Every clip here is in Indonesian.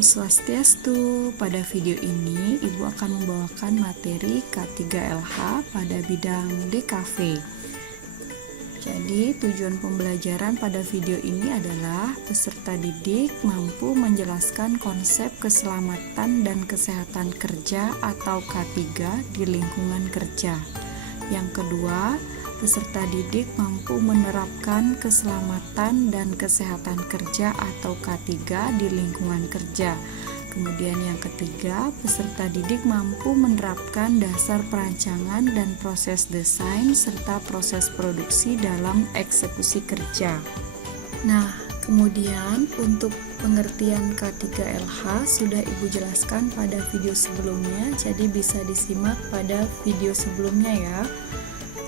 Om Swastiastu. Pada video ini Ibu akan membawakan materi K3LH pada bidang DKV. Jadi tujuan pembelajaran pada video ini adalah peserta didik mampu menjelaskan konsep keselamatan dan kesehatan kerja atau K3 di lingkungan kerja. Yang kedua, peserta didik mampu menerapkan keselamatan dan kesehatan kerja atau K3 di lingkungan kerja. Kemudian yang ketiga, peserta didik mampu menerapkan dasar perancangan dan proses desain serta proses produksi dalam eksekusi kerja. Nah, kemudian untuk pengertian K3LH sudah Ibu jelaskan pada video sebelumnya, jadi bisa disimak pada video sebelumnya ya.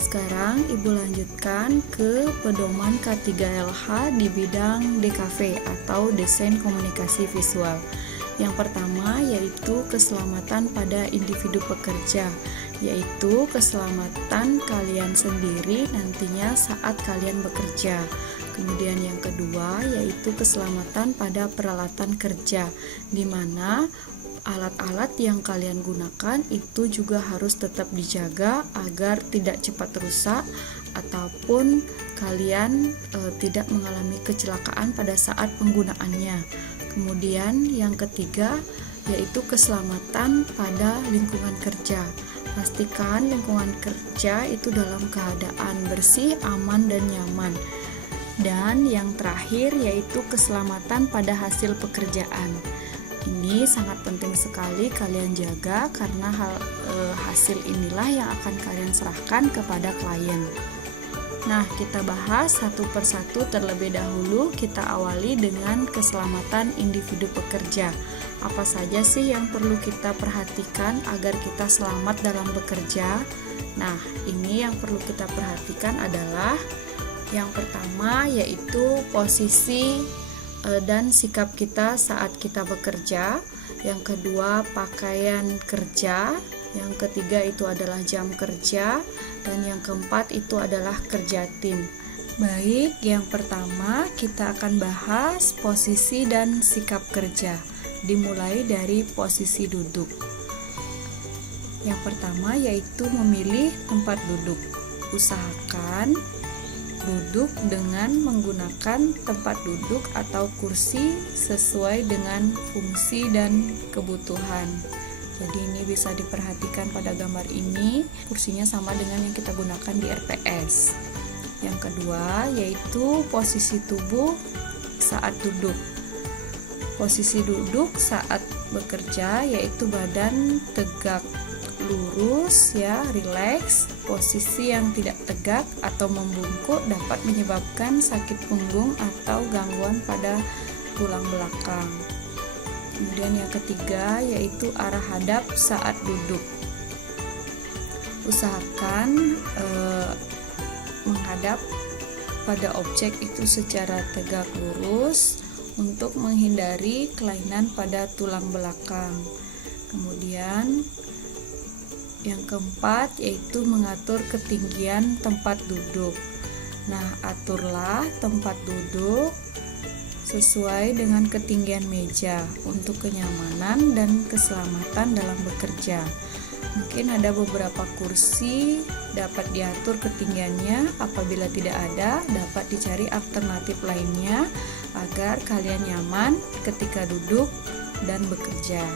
Sekarang Ibu lanjutkan ke pedoman K3LH di bidang DKV atau desain komunikasi visual. Yang pertama yaitu keselamatan pada individu pekerja, yaitu keselamatan kalian sendiri nantinya saat kalian bekerja. Kemudian yang kedua yaitu keselamatan pada peralatan kerja, di mana alat-alat yang kalian gunakan itu juga harus tetap dijaga agar tidak cepat rusak ataupun kalian tidak mengalami kecelakaan pada saat penggunaannya. Kemudian yang ketiga yaitu keselamatan pada lingkungan kerja. Pastikan lingkungan kerja itu dalam keadaan bersih, aman, dan nyaman. Dan yang terakhir yaitu keselamatan pada hasil pekerjaan. Ini sangat penting sekali kalian jaga karena hasil inilah yang akan kalian serahkan kepada klien. Nah, kita bahas satu persatu terlebih dahulu. Kita awali dengan keselamatan individu pekerja. Apa saja sih yang perlu kita perhatikan agar kita selamat dalam bekerja? Nah, ini yang perlu kita perhatikan adalah yang pertama yaitu posisi dan sikap kita saat kita bekerja. Yang kedua, pakaian kerja. Yang ketiga itu adalah jam kerja. Dan yang keempat itu adalah kerja tim. Baik, yang pertama kita akan bahas posisi dan sikap kerja. Dimulai dari posisi duduk. Yang pertama yaitu memilih tempat duduk. Usahakan duduk dengan menggunakan tempat duduk atau kursi sesuai dengan fungsi dan kebutuhan. Jadi ini bisa diperhatikan pada gambar ini, kursinya sama dengan yang kita gunakan di RPS. Yang kedua yaitu posisi tubuh saat duduk. Posisi duduk saat bekerja yaitu badan tegak lurus ya, rileks. Posisi yang tidak tegak atau membungkuk dapat menyebabkan sakit punggung atau gangguan pada tulang belakang. Kemudian yang ketiga yaitu arah hadap saat duduk. Usahakan menghadap pada objek itu secara tegak lurus untuk menghindari kelainan pada tulang belakang. Kemudian yang keempat yaitu mengatur ketinggian tempat duduk. Nah, aturlah tempat duduk sesuai dengan ketinggian meja untuk kenyamanan dan keselamatan dalam bekerja. Mungkin ada beberapa kursi dapat diatur ketinggiannya, apabila tidak ada dapat dicari alternatif lainnya agar kalian nyaman ketika duduk dan bekerja.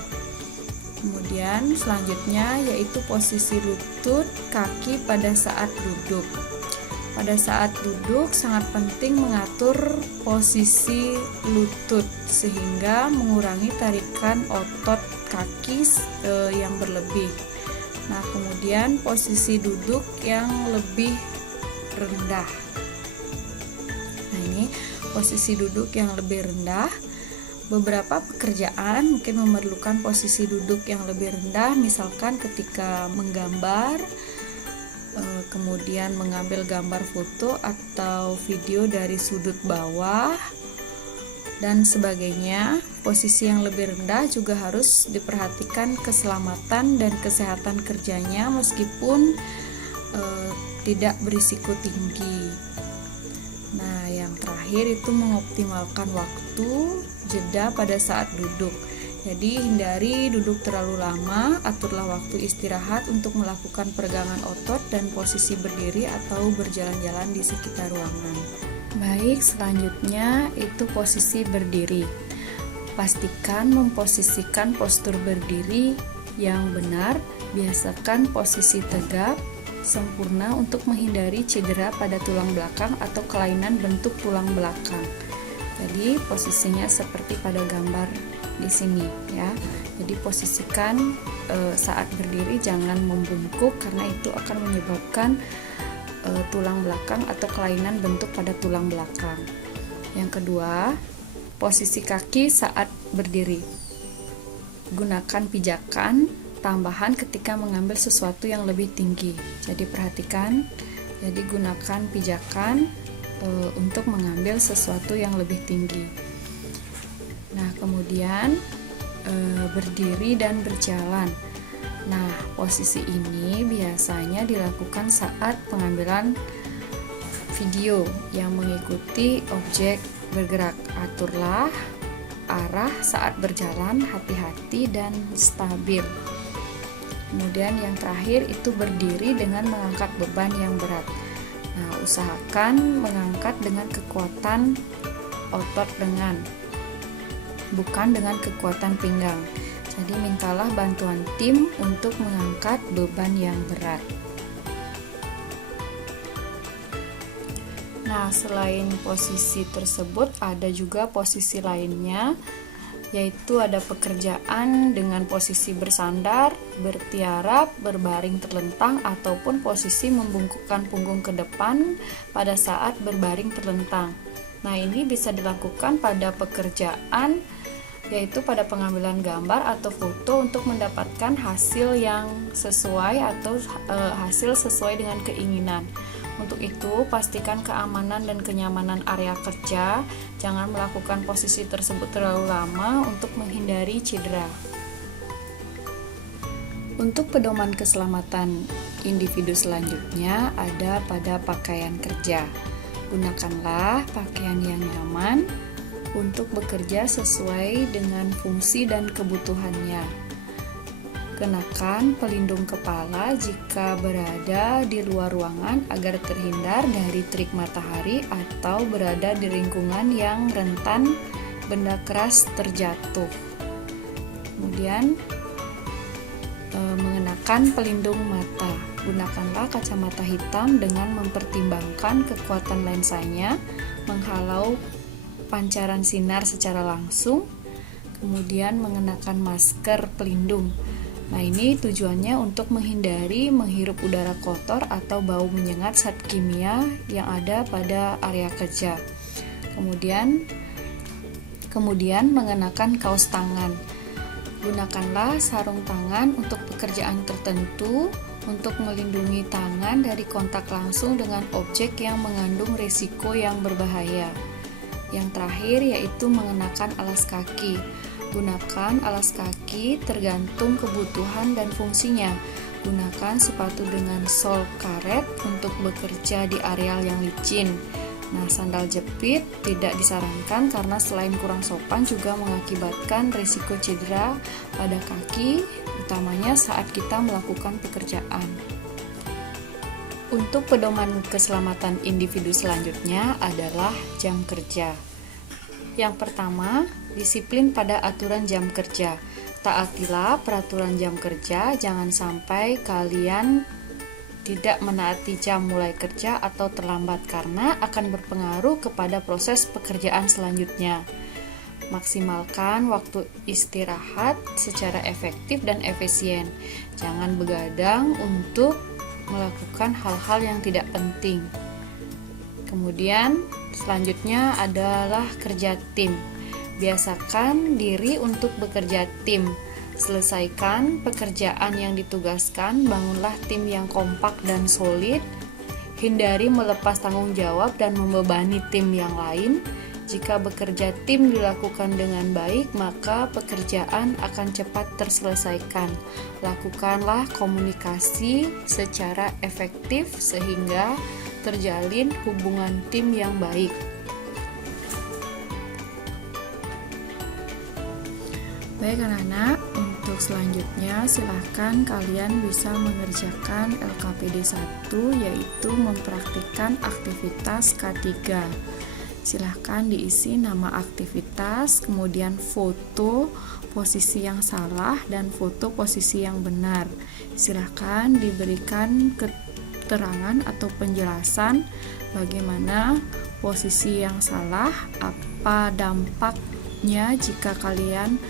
Kemudian selanjutnya yaitu posisi lutut kaki pada saat duduk. Pada saat duduk sangat penting mengatur posisi lutut sehingga mengurangi tarikan otot kaki yang berlebih. Nah, kemudian posisi duduk yang lebih rendah. Nah, ini posisi duduk yang lebih rendah. Beberapa pekerjaan mungkin memerlukan posisi duduk yang lebih rendah, misalkan ketika menggambar, kemudian mengambil gambar foto atau video dari sudut bawah dan sebagainya. Posisi yang lebih rendah juga harus diperhatikan keselamatan dan kesehatan kerjanya meskipun tidak berisiko tinggi. Nah, yang terakhir itu mengoptimalkan waktu jeda pada saat duduk. Jadi hindari duduk terlalu lama, aturlah waktu istirahat untuk melakukan peregangan otot dan posisi berdiri atau berjalan-jalan di sekitar ruangan. Baik, selanjutnya itu posisi berdiri. Pastikan memposisikan postur berdiri yang benar, biasakan posisi tegap, sempurna untuk menghindari cedera pada tulang belakang atau kelainan bentuk tulang belakang. Jadi posisinya seperti pada gambar di sini ya. Jadi posisikan saat berdiri jangan membungkuk karena itu akan menyebabkan tulang belakang atau kelainan bentuk pada tulang belakang. Yang kedua, posisi kaki saat berdiri. Gunakan pijakan tambahan ketika mengambil sesuatu yang lebih tinggi. Jadi perhatikan, jadi gunakan pijakan untuk mengambil sesuatu yang lebih tinggi. Nah, kemudian berdiri dan berjalan. Nah, posisi ini biasanya dilakukan saat pengambilan video yang mengikuti objek bergerak. Aturlah arah saat berjalan, hati-hati dan stabil. Kemudian yang terakhir itu berdiri dengan mengangkat beban yang berat. Nah, usahakan mengangkat dengan kekuatan otot lengan, bukan dengan kekuatan pinggang. Jadi mintalah bantuan tim untuk mengangkat beban yang berat. Nah, selain posisi tersebut ada juga posisi lainnya, yaitu ada pekerjaan dengan posisi bersandar, bertiarap, berbaring terlentang, ataupun posisi membungkukkan punggung ke depan pada saat berbaring terlentang. Nah, ini bisa dilakukan pada pekerjaan, yaitu pada pengambilan gambar atau foto untuk mendapatkan hasil yang sesuai atau hasil sesuai dengan keinginan. Untuk itu, pastikan keamanan dan kenyamanan area kerja. Jangan melakukan posisi tersebut terlalu lama untuk menghindari cedera. Untuk pedoman keselamatan individu selanjutnya ada pada pakaian kerja. Gunakanlah pakaian yang nyaman untuk bekerja sesuai dengan fungsi dan kebutuhannya. Kenakan pelindung kepala jika berada di luar ruangan agar terhindar dari terik matahari atau berada di lingkungan yang rentan benda keras terjatuh. Kemudian mengenakan pelindung mata. Gunakanlah kacamata hitam dengan mempertimbangkan kekuatan lensanya, menghalau pancaran sinar secara langsung. Kemudian mengenakan masker pelindung. Nah, ini tujuannya untuk menghindari menghirup udara kotor atau bau menyengat zat kimia yang ada pada area kerja. Kemudian mengenakan kaos tangan. Gunakanlah sarung tangan untuk pekerjaan tertentu untuk melindungi tangan dari kontak langsung dengan objek yang mengandung risiko yang berbahaya. Yang terakhir yaitu mengenakan alas kaki. Gunakan alas kaki tergantung kebutuhan dan fungsinya. Gunakan sepatu dengan sol karet untuk bekerja di areal yang licin. Nah, sandal jepit tidak disarankan karena selain kurang sopan juga mengakibatkan risiko cedera pada kaki, utamanya saat kita melakukan pekerjaan. Untuk pedoman keselamatan individu selanjutnya adalah jam kerja. Yang pertama, disiplin pada aturan jam kerja. Taatilah peraturan jam kerja, jangan sampai kalian tidak menaati jam mulai kerja atau terlambat karena akan berpengaruh kepada proses pekerjaan selanjutnya. Maksimalkan waktu istirahat secara efektif dan efisien. Jangan begadang untuk melakukan hal-hal yang tidak penting. Kemudian selanjutnya adalah kerja tim. Biasakan diri untuk bekerja tim. Selesaikan pekerjaan yang ditugaskan, bangunlah tim yang kompak dan solid. Hindari melepas tanggung jawab dan membebani tim yang lain. Jika bekerja tim dilakukan dengan baik, maka pekerjaan akan cepat terselesaikan. Lakukanlah komunikasi secara efektif sehingga terjalin hubungan tim yang baik. Baik anak-anak, untuk selanjutnya silahkan kalian bisa mengerjakan LKPD 1, yaitu mempraktikkan aktivitas K3. Silahkan diisi nama aktivitas, kemudian foto posisi yang salah dan foto posisi yang benar. Silahkan diberikan keterangan atau penjelasan bagaimana posisi yang salah, apa dampaknya jika kalian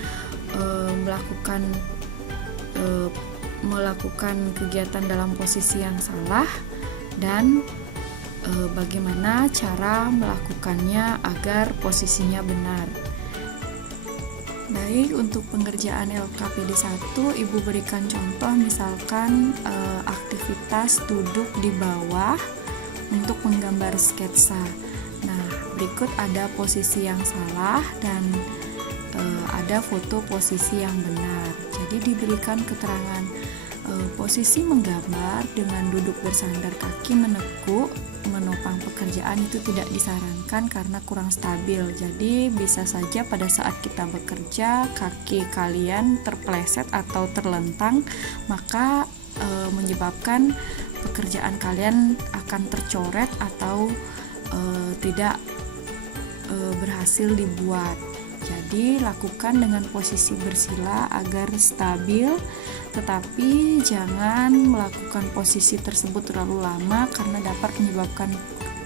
melakukan kegiatan dalam posisi yang salah, dan bagaimana cara melakukannya agar posisinya benar. Baik, untuk pengerjaan LKPD 1, Ibu berikan contoh, misalkan aktivitas duduk di bawah untuk menggambar sketsa. Nah, berikut ada posisi yang salah dan ada foto posisi yang benar. Jadi diberikan keterangan posisi menggambar dengan duduk bersandar kaki menekuk menopang pekerjaan itu tidak disarankan karena kurang stabil. Jadi bisa saja pada saat kita bekerja kaki kalian terpeleset atau terlentang, maka menyebabkan pekerjaan kalian akan tercoret atau tidak berhasil dibuat. Jadi lakukan dengan posisi bersila agar stabil, tetapi jangan melakukan posisi tersebut terlalu lama karena dapat menyebabkan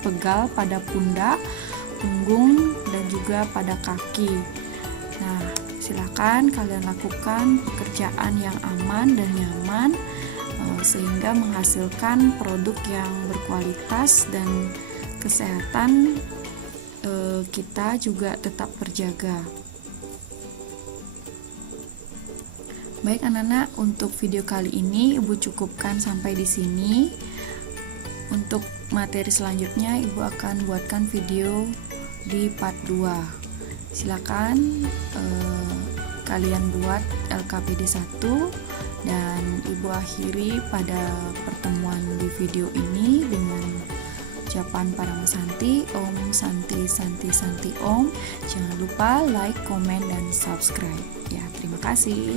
pegal pada pundak, punggung, dan juga pada kaki. Nah, silakan kalian lakukan pekerjaan yang aman dan nyaman sehingga menghasilkan produk yang berkualitas dan kesehatan kita juga tetap terjaga. Baik anak-anak, untuk video kali ini Ibu cukupkan sampai di sini. Untuk materi selanjutnya Ibu akan buatkan video di part 2. Silakan kalian buat LKPD 1 dan Ibu akhiri pada pertemuan di video ini dengan ucapan Paramasanti, Om Santi Santi Santi Om. Jangan lupa like, komen, dan subscribe. Ya, terima kasih.